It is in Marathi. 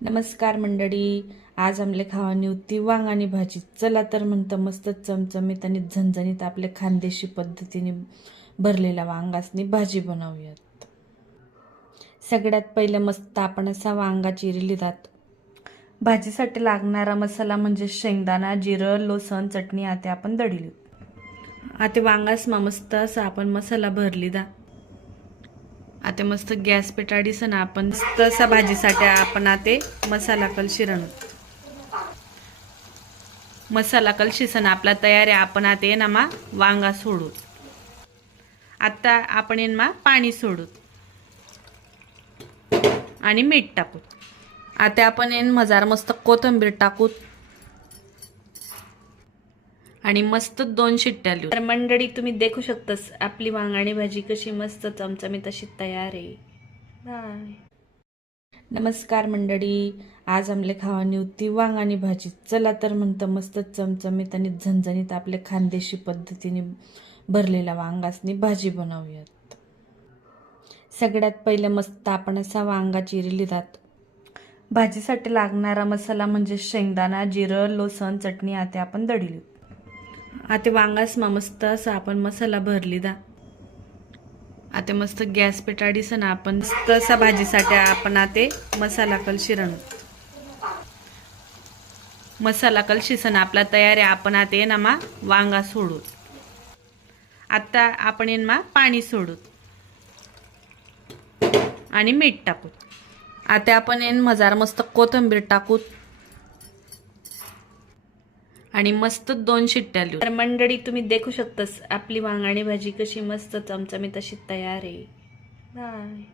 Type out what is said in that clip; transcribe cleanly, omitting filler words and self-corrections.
नमस्कार मंडळी. आज आमले खावानी होती वांगानी भाजी. चला तर म्हणतं मस्त चमचमीत आणि झणझणीत आपल्या खानदेशी पद्धतीने भरलेला वांगासनी भाजी बनवूयात. सगळ्यात पहिले मस्त आपण असा वांगा चिरली जात. भाजीसाठी लागणारा मसाला म्हणजे शेंगदाणा, जिरं, लसूण, चटणी आता आपण दळली. आता वांगास मस्त असा आपण मसाला भरली दा. आता मस्त गॅस पेटाडीसन आपण मस्त असा भाजीसाठी आपण आता मसाला कलशीसन आपला तयार आहे. आपण आता ये नमा वांगा सोडू. आता आपण येनमा पाणी सोडू आणि मीठ टाकू. आता आपण येन मजार मस्त कोथिंबीर टाकू आणि मस्त 2 शिट्ट्या लिहू. तर मंडळी तुम्ही देखू शकतास आपली वांगाणी भाजी कशी मस्त चमचमीत अशी तयार आहे. बाय. नमस्कार मंडळी. आज आमले खावानी होती वांगानी भाजी. चला तर म्हणतं मस्त चमचमीत आणि झणझणीत आपल्या खानदेशी पद्धतीने भरलेला वांगासनी भाजी बनवूयात. सगळ्यात पहिले मस्त आपण असा वांगा चिरली जात. भाजीसाठी लागणारा मसाला म्हणजे शेंगदाणा, जिरं, लसूण, चटणी आता आपण दळली. आता वांगास मस्त असा आपण मसाला भरली दा. आता मस्त गॅस पेटाडीसन आपण मस्त असा भाजीसाठी आपण आता मसाला कलशीसन आपला तयार आहे. आपण आता ये नमा वांगा सोडू. आता आपण येनमा पाणी सोडू आणि मीठ टाकू. आता आपण येन मजार मस्त कोथिंबीर टाकू आणि मस्त 2 शिट्ट्या लिहू. तर मंडळी तुम्ही देखू शकतास आपली वांगाणी भाजी कशी मस्त चमचमीत अशी तयार आहे. बाय.